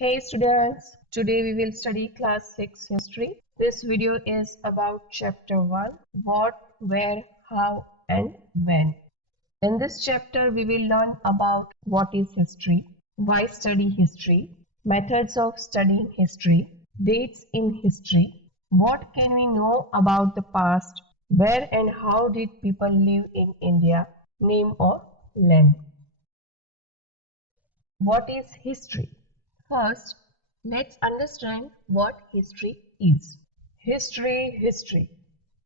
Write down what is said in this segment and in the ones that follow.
Hey students, today we will study class 6 history. This video is about chapter 1, what, where, how and when. In this chapter we will learn about what is history, why study history, methods of studying history, dates in history, what can we know about the past, where and how did people live in India, name or land. What is history? First, let's understand what history is. History.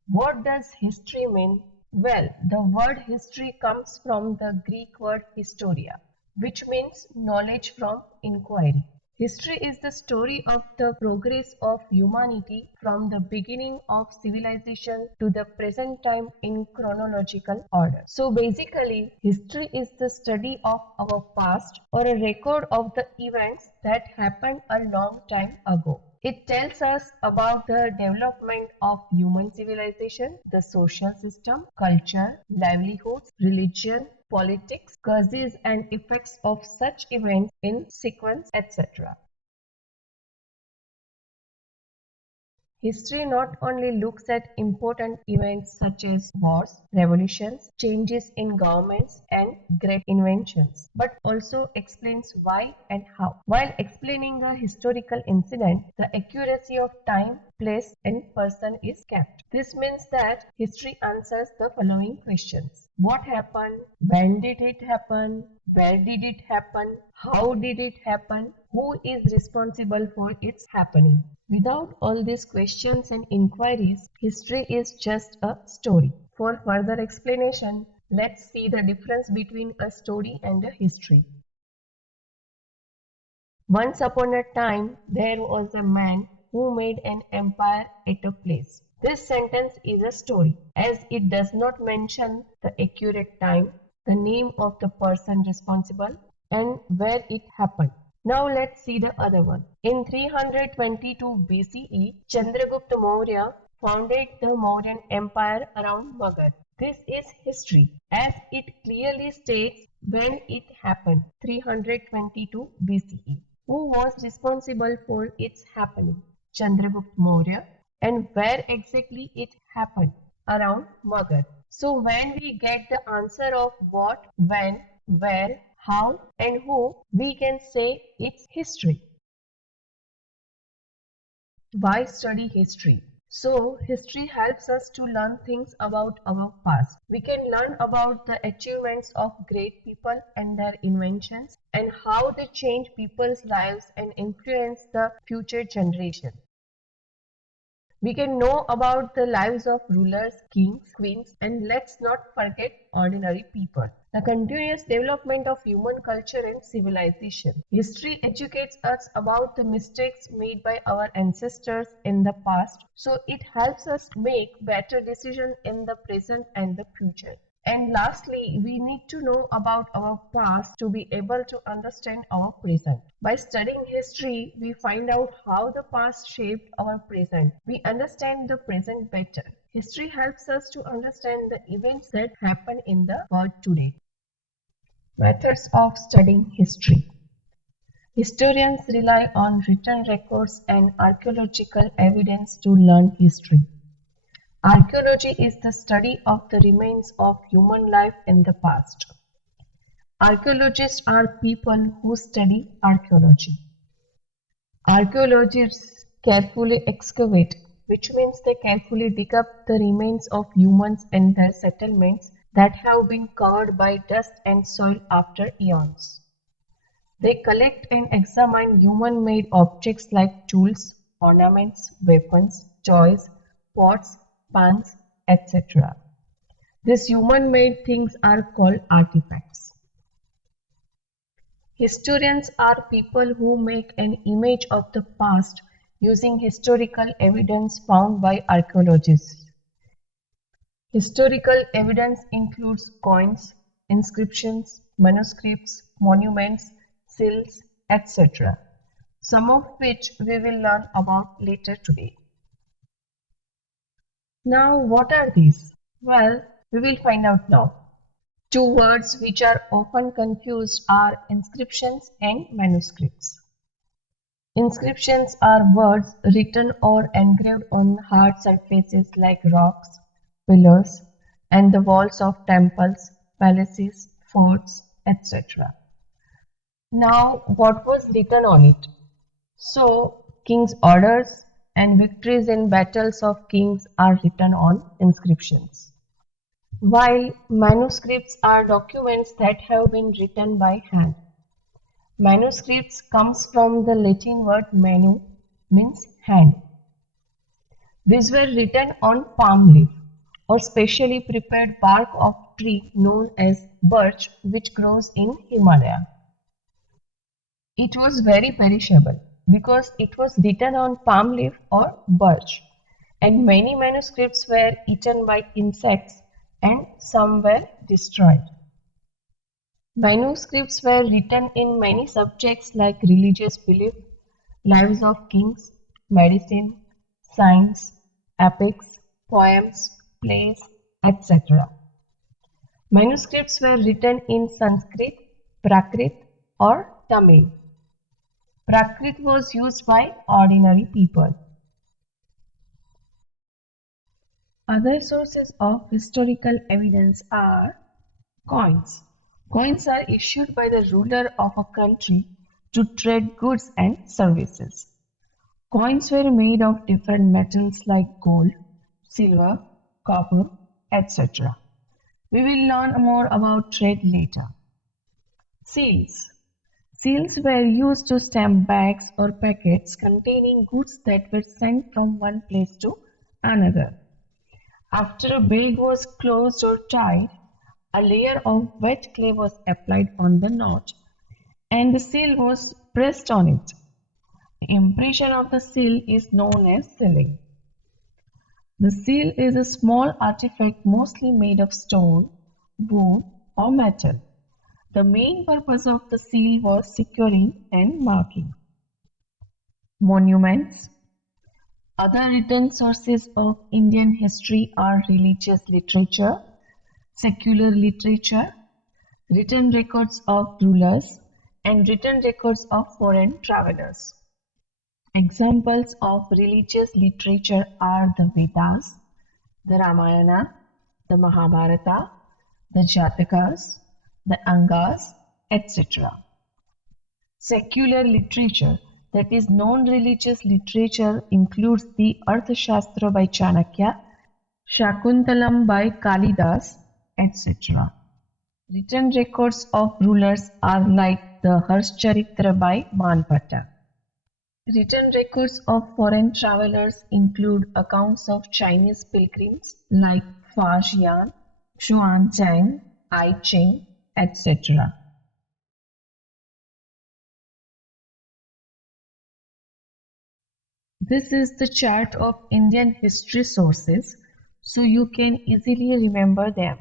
What does history mean? Well, the word history comes from the Greek word historia, which means knowledge from inquiry. History is the story of the progress of humanity from the beginning of civilization to the present time in chronological order. So basically, history is the study of our past or a record of the events that happened a long time ago. It tells us about the development of human civilization, the social system, culture, livelihoods, religion, politics, causes and effects of such events in sequence, etc. History not only looks at important events such as wars, revolutions, changes in governments, and great inventions, but also explains why and how. While explaining a historical incident, the accuracy of time, place, and person is kept. This means that history answers the following questions. What happened? When did it happen? Where did it happen? How did it happen? Who is responsible for its happening? Without all these questions and inquiries, history is just a story. For further explanation, let's see the difference between a story and a history. Once upon a time, there was a man who made an empire at a place. This sentence is a story, as it does not mention the accurate time, the name of the person responsible, and where it happened. Now let's see the other one. In 322 BCE, Chandragupta Maurya founded the Mauryan Empire around Magad. This is history, as it clearly states when it happened, 322 BCE. Who was responsible for its happening? Chandragupta Maurya. And where exactly it happened? Around Magad. So when we get the answer of what, when, where, how and who, we can say it's history. Why study history? So, history helps us to learn things about our past. We can learn about the achievements of great people and their inventions and how they change people's lives and influence the future generation. We can know about the lives of rulers, kings, queens, and let's not forget ordinary people. The continuous development of human culture and civilization. History educates us about the mistakes made by our ancestors in the past, so it helps us make better decisions in the present and the future. And lastly, we need to know about our past to be able to understand our present. By studying history, we find out how the past shaped our present. We understand the present better. History helps us to understand the events that happen in the world today. Methods of studying history. Historians rely on written records and archaeological evidence to learn history. Archaeology is the study of the remains of human life in the past. Archaeologists are people who study archaeology. Archaeologists carefully excavate, which means they carefully dig up the remains of humans and their settlements that have been covered by dust and soil after eons. They collect and examine human-made objects like tools, ornaments, weapons, toys, pots, pans, etc. These human-made things are called artifacts. Historians are people who make an image of the past using historical evidence found by archaeologists. Historical evidence includes coins, inscriptions, manuscripts, monuments, seals, etc., some of which we will learn about later today. Now, what are these? Well, we will find out now. Two words which are often confused are inscriptions and manuscripts. Inscriptions are words written or engraved on hard surfaces like rocks, pillars, and the walls of temples, palaces, forts, etc. Now, what was written on it? So, king's orders and victories in battles of kings are written on inscriptions, while manuscripts are documents that have been written by hand. Manuscripts comes from the Latin word manu, means hand. These were written on palm leaf or specially prepared bark of tree known as birch, which grows in Himalaya. It was very perishable because it was written on palm leaf or birch, and many manuscripts were eaten by insects and some were destroyed. Manuscripts were written in many subjects like religious belief, lives of kings, medicine, science, epics, poems, plays, etc. Manuscripts were written in Sanskrit, Prakrit, or Tamil. Prakrit was used by ordinary people. Other sources of historical evidence are coins. Coins are issued by the ruler of a country to trade goods and services. Coins were made of different metals like gold, silver, copper, etc. We will learn more about trade later. Seals. Seals were used to stamp bags or packets containing goods that were sent from one place to another. After a bag was closed or tied, a layer of wet clay was applied on the knot and the seal was pressed on it. The impression of the seal is known as sealing. The seal is a small artifact mostly made of stone, wood, or metal. The main purpose of the seal was securing and marking. Monuments. Other written sources of Indian history are religious literature, secular literature, written records of rulers, and written records of foreign travelers. Examples of religious literature are the Vedas, the Ramayana, the Mahabharata, the Jatakas, the Angas, etc. Secular literature, that is non-religious literature, includes the Arthashastra by Chanakya, Shakuntalam by Kalidas, etc. Written records of rulers are like the Harshcharitra by Manbhatta. Written records of foreign travelers include accounts of Chinese pilgrims like Fa Xian, Xuanzang, I Ching, etc. This is the chart of Indian history sources, so you can easily remember them.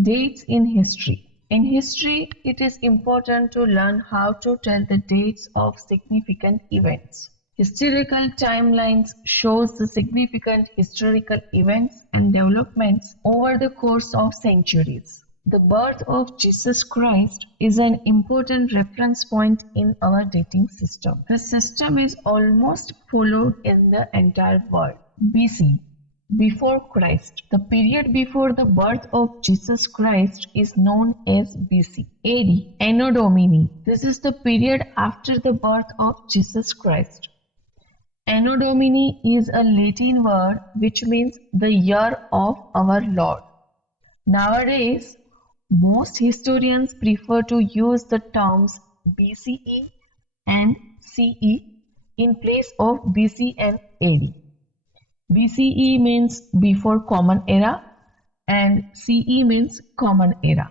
Dates in history. In history, it is important to learn how to tell the dates of significant events. Historical timelines shows the significant historical events and developments over the course of centuries. The birth of Jesus Christ is an important reference point in our dating system. The system is almost followed in the entire world. BC, before Christ. The period before the birth of Jesus Christ is known as BC. AD, Anno Domini. This is the period after the birth of Jesus Christ. Anno Domini is a Latin word which means the year of our Lord. Nowadays, most historians prefer to use the terms BCE and CE in place of BC and AD. BCE means before Common Era and CE means Common Era.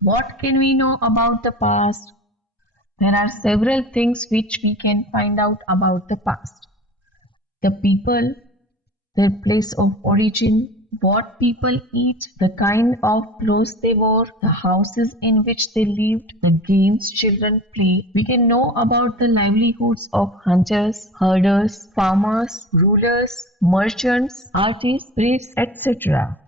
What can we know about the past? There are several things which we can find out about the past. The people, their place of origin, what people eat, the kind of clothes they wore, the houses in which they lived, the games children play. We can know about the livelihoods of hunters, herders, farmers, rulers, merchants, artists, priests, etc.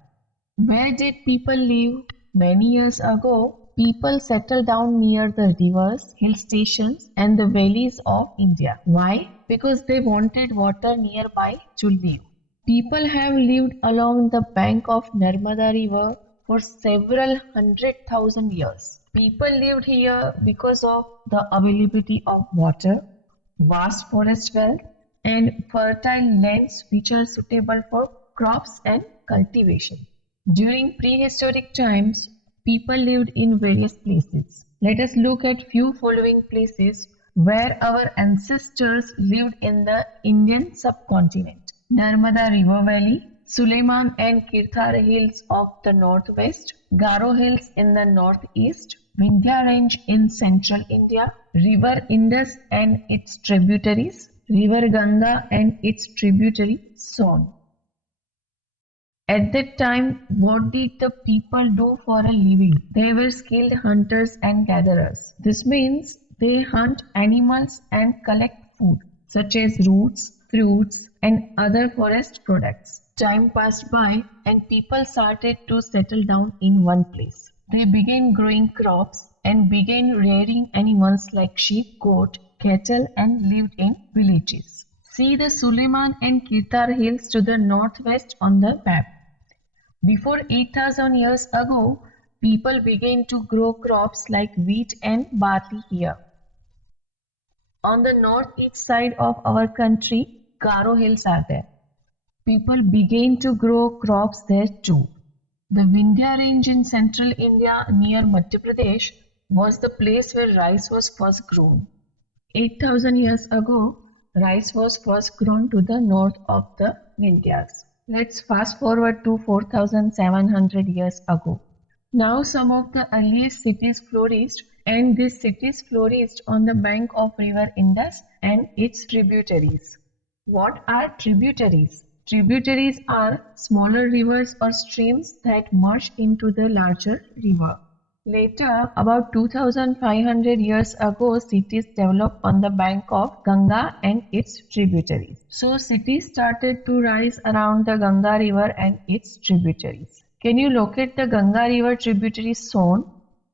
Where did people live? Many years ago, People settled down near the rivers, hill stations, and the valleys of India. Why? Because they wanted water nearby to live. People have lived along the bank of Narmada River for several 100,000 years. People lived here because of the availability of water, vast forest wealth, and fertile lands which are suitable for crops and cultivation. During prehistoric times, people lived in various places. Let us look at few following places where our ancestors lived in the Indian subcontinent. Narmada River Valley, Suleiman and Kirthar Hills of the northwest, Garo Hills in the northeast, Vindhya Range in central India, River Indus and its tributaries, River Ganga and its tributary Son. At that time, what did the people do for a living? They were skilled hunters and gatherers. This means they hunt animals and collect food, such as roots, fruits, and other forest products. Time passed by and people started to settle down in one place. They began growing crops and began rearing animals like sheep, goat, cattle, and lived in villages. See the Suleiman and Kirthar hills to the northwest on the map. Before 8,000 years ago, people began to grow crops like wheat and barley here. On the northeast side of our country, Garo Hills are there. People began to grow crops there too. The Vindhya Range in central India near Madhya Pradesh was the place where rice was first grown. 8,000 years ago, rice was first grown to the north of the Vindhyas. Let's fast forward to 4,700 years ago. Now some of the earliest cities flourished, and these cities flourished on the bank of river Indus and its tributaries. What are tributaries? Tributaries are smaller rivers or streams that merge into the larger river. Later, about 2,500 years ago, cities developed on the bank of Ganga and its tributaries. So, cities started to rise around the Ganga river and its tributaries. Can you locate the Ganga river tributary Son?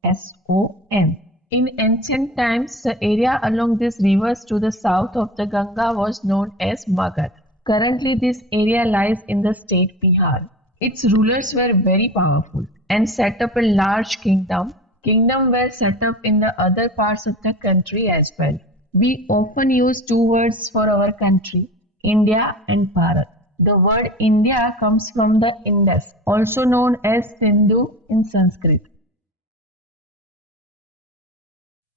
S-O-N. In ancient times, the area along these rivers to the south of the Ganga was known as Magad. Currently, this area lies in the state Bihar. Its rulers were very powerful and set up a large kingdom. Kingdoms were set up in the other parts of the country as well. We often use two words for our country, India and Bharat. The word India comes from the Indus, also known as Sindhu in Sanskrit.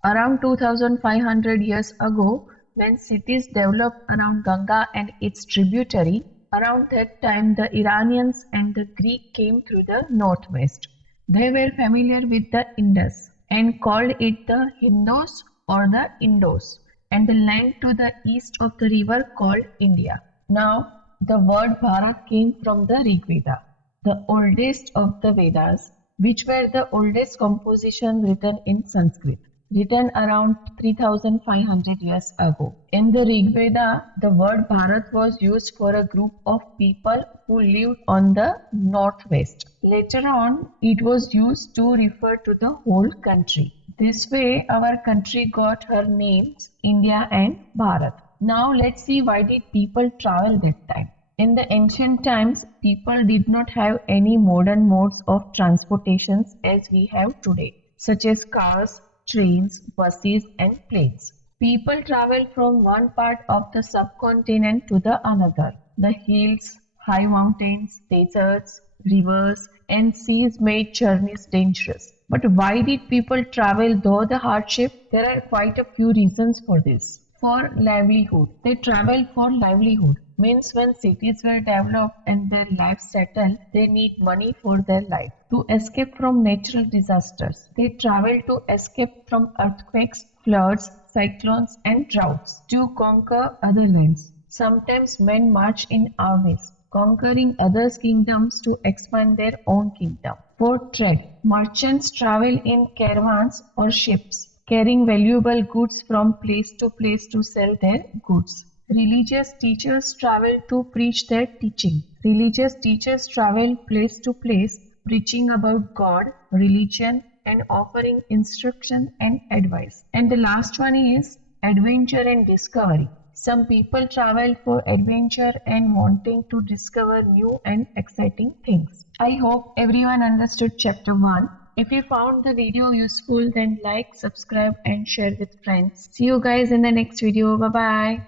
Around 2,500 years ago, when cities developed around Ganga and its tributary, around that time the Iranians and the Greek came through the northwest. They were familiar with the Indus and called it the Hindos or the Indos, and the land to the east of the river called India. Now, the word Bharat came from the Rig Veda, the oldest of the Vedas, which were the oldest compositions written in Sanskrit, written around 3,500 years ago. In the Rig Veda, the word Bharat was used for a group of people who lived on the northwest. Later on, it was used to refer to the whole country. This way, our country got her names, India and Bharat. Now, let's see why did people travel that time. In the ancient times, people did not have any modern modes of transportations as we have today, such as cars, trains, buses, and planes. People travel from one part of the subcontinent to the another. The hills, high mountains, deserts, rivers, and seas made journeys dangerous. But why did people travel though the hardship? There are quite a few reasons for this. For livelihood. They traveled for livelihood. Means when cities were developed and their lives settled, they need money for their life. To escape from natural disasters. They traveled to escape from earthquakes, floods, cyclones, and droughts. To conquer other lands. Sometimes men march in armies, conquering others' kingdoms to expand their own kingdom. For trade, merchants travel in caravans or ships, carrying valuable goods from place to sell their goods. Religious teachers travel to preach their teaching. Religious teachers travel place to place, preaching about God, religion, and offering instruction and advice. And the last one is adventure and discovery. Some people travel for adventure and wanting to discover new and exciting things. I hope everyone understood chapter 1. If you found the video useful, then like, subscribe and share with friends. See you guys in the next video. Bye bye.